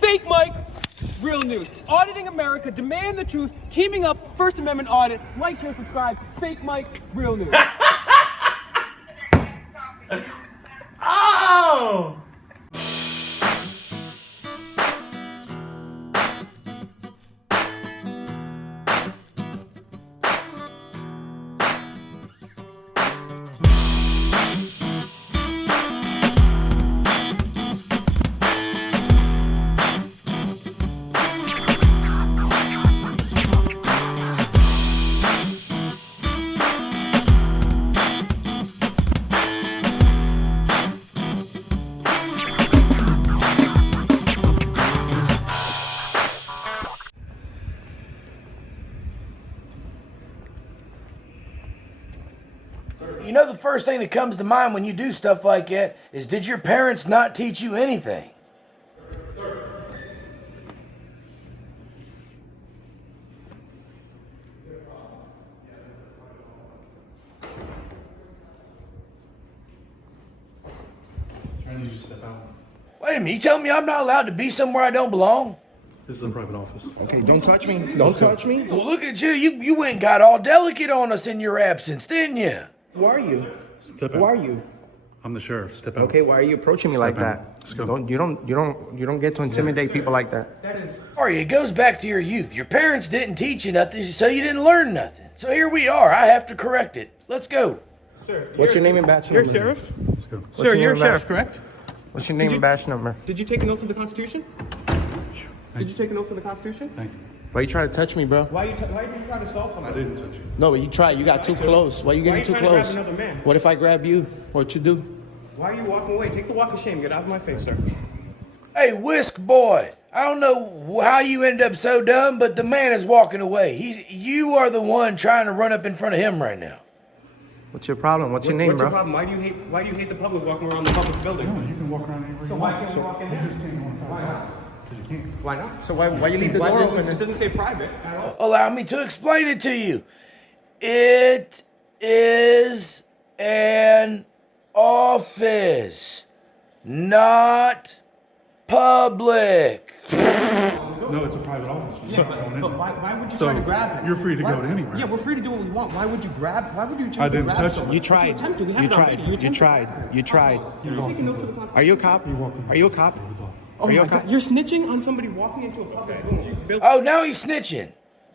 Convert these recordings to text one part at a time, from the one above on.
Fake Mike, real news. Auditing America, demand the truth, teaming up, First Amendment audit. Like, share, subscribe. Fake Mike, real news. Oh! You know, the first thing that comes to mind when you do stuff like that is, did your parents not teach you anything? I need you to step out. Wait a minute, you telling me I'm not allowed to be somewhere I don't belong? This is a private office. Okay, don't touch me. Don't touch me. Well, look at you. You went and got all delicate on us in your absence, didn't you? Who are you? Step out. Who are you? I'm the sheriff. Step out. Okay, why are you approaching me like Step out. that? Let's go. You don't get to intimidate people like that. Sorry, it goes back to your youth. Your parents didn't teach you nothing, so you didn't learn nothing. So here we are. I have to correct it. Let's go. Sir, What's your name and badge you're number? sheriff? Let's go. What's Sir, your you're a name and sheriff, badge- correct? What's your name and badge number? Did you take an oath of the Constitution? Did you take an oath of the Constitution? Thank you. Why you trying to touch me, bro? Why did you try to assault I somebody? didn't touch you. No, but you tried. You got too close. Why you Why getting you too trying to grab close? another man? What if I grab you? What you do? Why are you walking away? Take the walk of shame. Get out of my face, sir. Hey, Whisk boy. I don't know how you ended up so dumb, but the man is walking away. You are the one trying to run up in front of him right now. What's your problem? What's your name, What's bro? your problem? Why do you hate the public walking around the public's building? No, you can walk around anywhere So you why want. can't we walk in there? You just can't go on Why not? because you can't. Why not? So why you leave the Why door doesn't- open? It doesn't say private at all. Allow me to explain it to you. It is an office, not public. No, it's a private office. But why would you So, try to grab him? you're free to Why- go to anywhere. Yeah, we're free to do what we want. Why would you grab? Why would you attempt I to didn't grab touch someone? you. You tried. But attempt to. We have You it on tried. video. You attempted. tried. You tried. You're taking notes of the Constitution. Are you a cop? Are you a cop? Oh Are you my a cop? God! You're snitching on somebody walking into a public building. Oh, now he's snitching.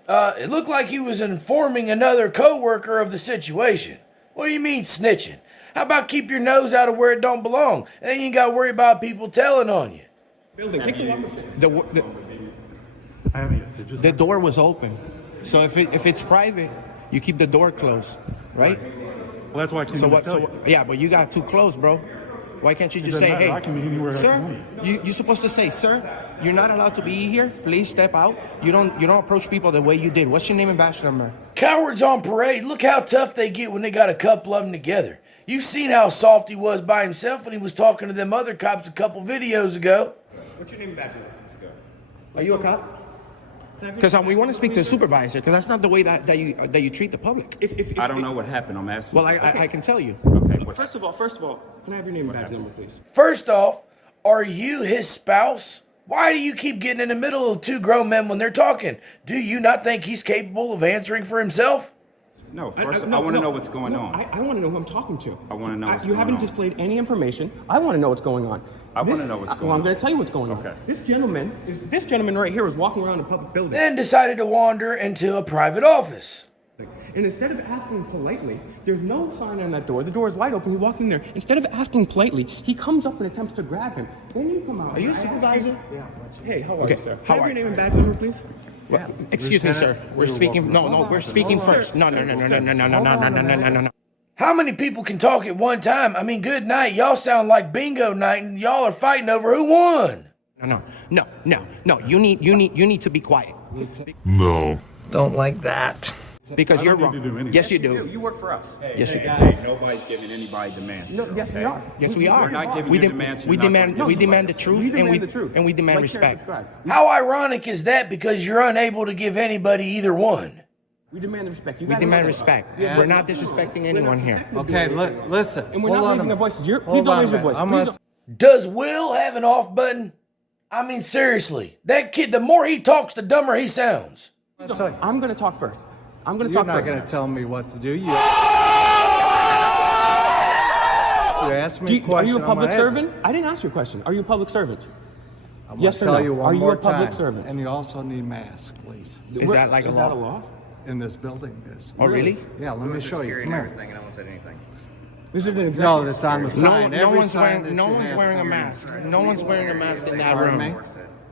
It looked like he was informing another co-worker of the situation. What do you mean snitching? How about keep your nose out of where it don't belong, and then you ain't got to worry about people telling on you. Building. Take the walk of shame. The I haven't yet. It just door was open. So if it's private, you keep the door closed, right? Well, that's why I came So in what? to tell So you. yeah, but you got too close, bro. Why can't you just doesn't say, matter. hey, I can be anywhere I sir, want. you're supposed to say, sir, you're not allowed to be here. Please step out. You don't approach people the way you did. What's your name and badge number? Cowards on parade. Look how tough they get when they got a couple of them together. You've seen how soft he was by himself when he was talking to them other cops a couple videos ago. What's your name and badge number? Let's go. Are you a cop? Because we want to speak to the supervisor. Because that's not the way that you treat the public. If I don't know what happened. I'm asking. Well, I can tell you. Okay. What, First of all, can I have your name and badge number, please? First off, are you his spouse? Why do you keep getting in the middle of two grown men when they're talking? Do you not think he's capable of answering for himself? no, first, I want to know what's going on. I want to know who I'm talking to. I wanna know what's You going haven't on. displayed any information. I want to know what's going on. I wanna know what's going Well, I'm on. going to tell you what's going on. Okay. This gentleman right here is walking around a public building. Then decided to wander into a private office. And instead of asking politely, there's no sign on that door. The door is wide open. You're walking there. Instead of asking politely, he comes up and attempts to grab him. Then you come out. Are you a supervisor? Yeah. Hey, how are Okay, you, sir? how Can I have are your you? name and badge number, please? Excuse me, sir. We're speaking. No, we're speaking first. No. How many people can talk at one time? I mean, good night. Y'all sound like bingo night and y'all are fighting over who won. No. You need to be quiet. Don't like that. Because I you're don't need wrong. to do anything. Yes, you do. You work for us. Yes, you do. Guys, nobody's giving anybody demands. No, yes, we are. Yes, we are. We're not giving We you de- demands. we You're not demand. gonna We give demand the somebody truth, We demand and the truth. we demand Like, share, respect. subscribe. How ironic is that because you're unable to give anybody either one? We demand the respect. You We guys demand listen. respect. We're not disrespecting anyone here. Okay, listen. And we're Hold not on raising a our voices. Please Hold don't on a raise your minute. voice. I'm Please gonna don't- Does Will have an off button? I mean, seriously, that kid, the more he talks, the dumber he sounds. I'm going to talk first. I'm going to You're talk not first. going to tell me what to do. You asked me a Are question. you a public I'm gonna servant? I didn't ask you a question. Are you a public servant? I'm gonna Yes or tell no? you one Are you more a public time. servant? And you also need masks, please. Is that like a Is law? that a law? In this building, yes. Oh, really? Yeah, let me show you. Come on. And no one said anything. Is it an executive? No, that's on the sign. No Every one's sign wearing. that No you one's have wearing a coming. mask. No one's wearing a mask in that Pardon room. me?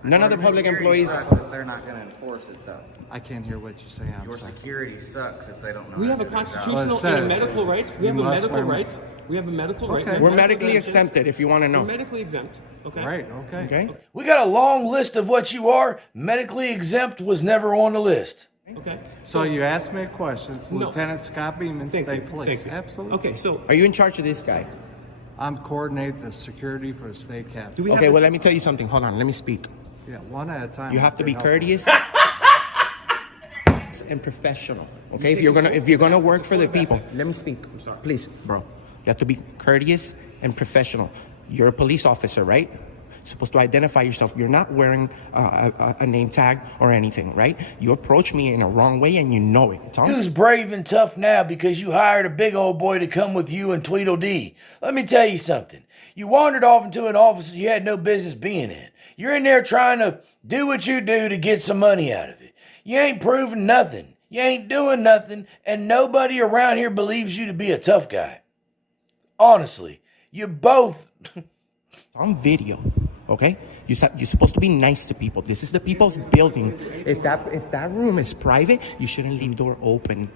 None of the public employees. Sucks if they're not going to enforce it, though. I can't hear what you say. I'm Your sorry. security sucks if they don't know. We how have to a do their job. constitutional Well, it and a says medical right. We you have a must medical wear- right. We have a medical right. Okay. We're Medical medically exemption. exempted. If you want to We're know. medically exempt. Okay. Right, okay. Okay. We got a long list of what you are. Medically exempt was never on the list. Okay. So you asked me a question. No. Lieutenant Scott Beeman, Thank State you. Police. Thank you. Absolutely. Okay. So Are you in charge of this guy? I'm coordinating the security for the state captain. do we Okay. have Well, let me tell you something. Hold on. Let me speak. Yeah, one at a time. You have to be Helpful. courteous and professional. Okay, if you're gonna work for the people, let me speak. I'm sorry, please, bro. You have to be courteous and professional. You're a police officer, right? Supposed to identify yourself. You're not wearing a name tag or anything, right? You approach me in a wrong way and you know it. It's on. Who's brave and tough now because you hired a big old boy to come with you and Tweedledee? Let me tell you something. You wandered off into an office you had no business being in. You're in there trying to do what you do to get some money out of it. You ain't proving nothing. You ain't doing nothing, and nobody around here believes you to be a tough guy. Honestly, you both... On video, okay? You're supposed to be nice to people. This is the people's building. If that room is private, you shouldn't leave the door open.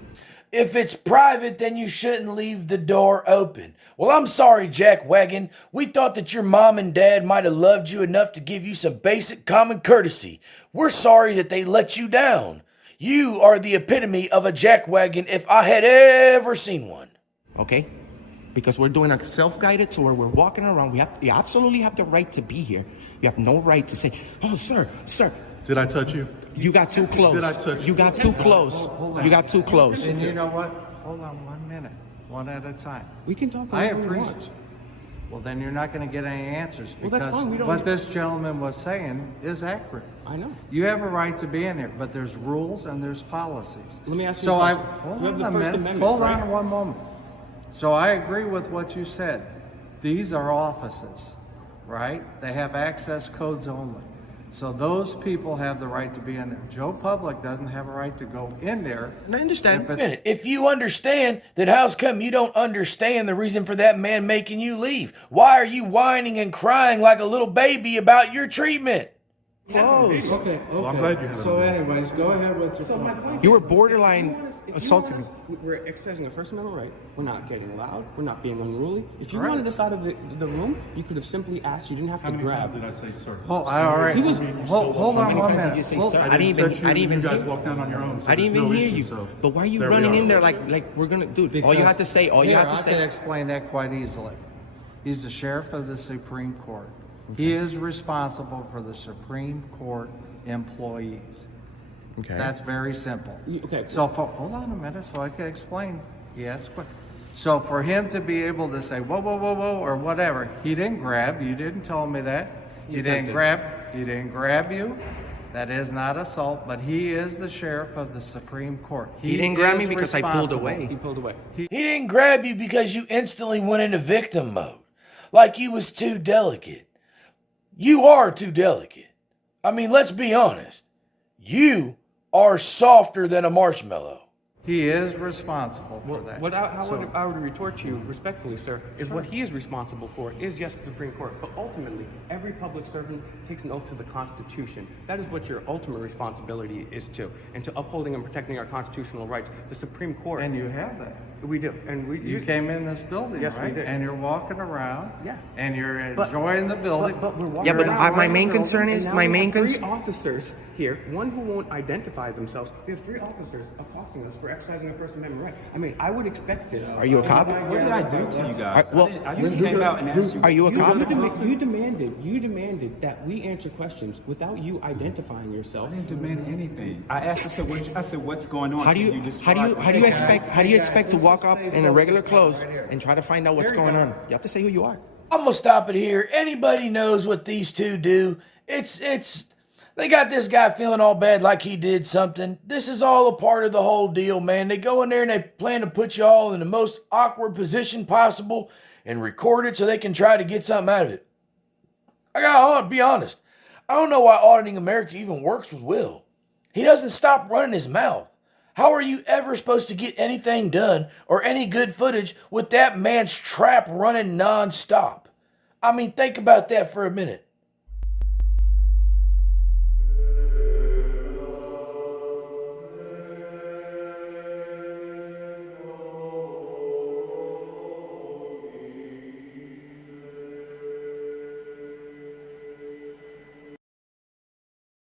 If it's private, then you shouldn't leave the door open. Well, I'm sorry, Jack Wagon. We thought that your mom and dad might have loved you enough to give you some basic common courtesy. We're sorry that they let you down. You are the epitome of a Jack Wagon if I had ever seen one. Okay? Because we're doing a self-guided tour. We're walking around. You absolutely have the right to be here. You have no right to say, "Oh, sir." Did I touch you? You got too close. Did I touch You got too close. Hold on. You got too close. And you know what? Hold on 1 minute. One at a time. we can talk I whatever we appreciate. want. Well, then you're not going to get any answers Well, that's because fine. We don't what need- this gentleman was saying is accurate. I know. You have a right to be in here, but there's rules and there's policies. Let me ask you So a I question. hold We have on the a First minute. Amendment, Hold right? on 1 moment. So I agree with what you said. These are offices, right? They have access codes only. So those people have the right to be in there. Joe Public doesn't have a right to go in there. And I understand. If it's- Minute. If you understand, then how's come you don't understand the reason for that man making you leave? Why are you whining and crying like a little baby about your treatment? Okay. Well, I'm glad you had So it. anyways, go ahead with your So my point. point You were is, borderline assaulting me. We're exercising a First Amendment right. We're not getting loud. We're not being unruly. If you All right. wanted us out of the room, you could have simply asked. You didn't have How to many times grab. did I say sir? All right. He was- Hold on How many 1 times minute. did you say Hold- sir? I I didn't touch even you guys hear. walked down on your own. So I didn't there's even no hear issue, you. so But why are you there we running are. in there like we're gonna do? All you Because have to say. All you here, have to I can say. explain that quite easily. He's the sheriff of the Supreme Court. He is responsible for the Supreme Court employees. Okay. That's very simple. Okay. So hold on a minute so I can explain. Yes. So for him to be able to say, whoa, or whatever, he didn't grab, you didn't tell me that. He didn't grab you. That is not assault, but he is the sheriff of the Supreme Court. He didn't grab me is because I pulled responsible. away. He pulled away. He didn't grab you because you instantly went into victim mode. Like you was too delicate. You are too delicate. I mean, let's be honest. You are softer than a marshmallow. He is responsible for that. I would retort to you respectfully, sir, is what he is responsible for is, yes, the Supreme Court, but ultimately, every public servant takes an oath to the Constitution. That is what your ultimate responsibility is to, and to upholding and protecting our constitutional rights. The Supreme Court. And you have that. We do. And You came in this building, Yes, we right? did. And you're walking around. Yeah. And you're But- enjoying the building. But we're walking Yeah, but around my the main building, concern and is- now my we main have three cons- officers here, one who won't identify themselves. We have 3 officers accosting us for exercising our First Amendment right. I mean, I would expect this. Are you a cop? What did I do to you guys? Well, I just came out and asked you. Are you a cop? You demanded that we answer questions without you identifying yourself. I didn't demand anything. I asked. I said, what's going on? How do Can you describe what's going on? how do you expect to walk up in a regular clothes and try to find out what's going on? You have to say who you are. I'm gonna stop it here. Anybody knows what these two do? They got this guy feeling all bad like he did something. This is all a part of the whole deal, man. They go in there and they plan to put you all in the most awkward position possible and record it so they can try to get something out of it. I gotta be honest. I don't know why Auditing America even works with Will. He doesn't stop running his mouth. How are you ever supposed to get anything done or any good footage with that man's trap running nonstop? I mean, think about that for a minute.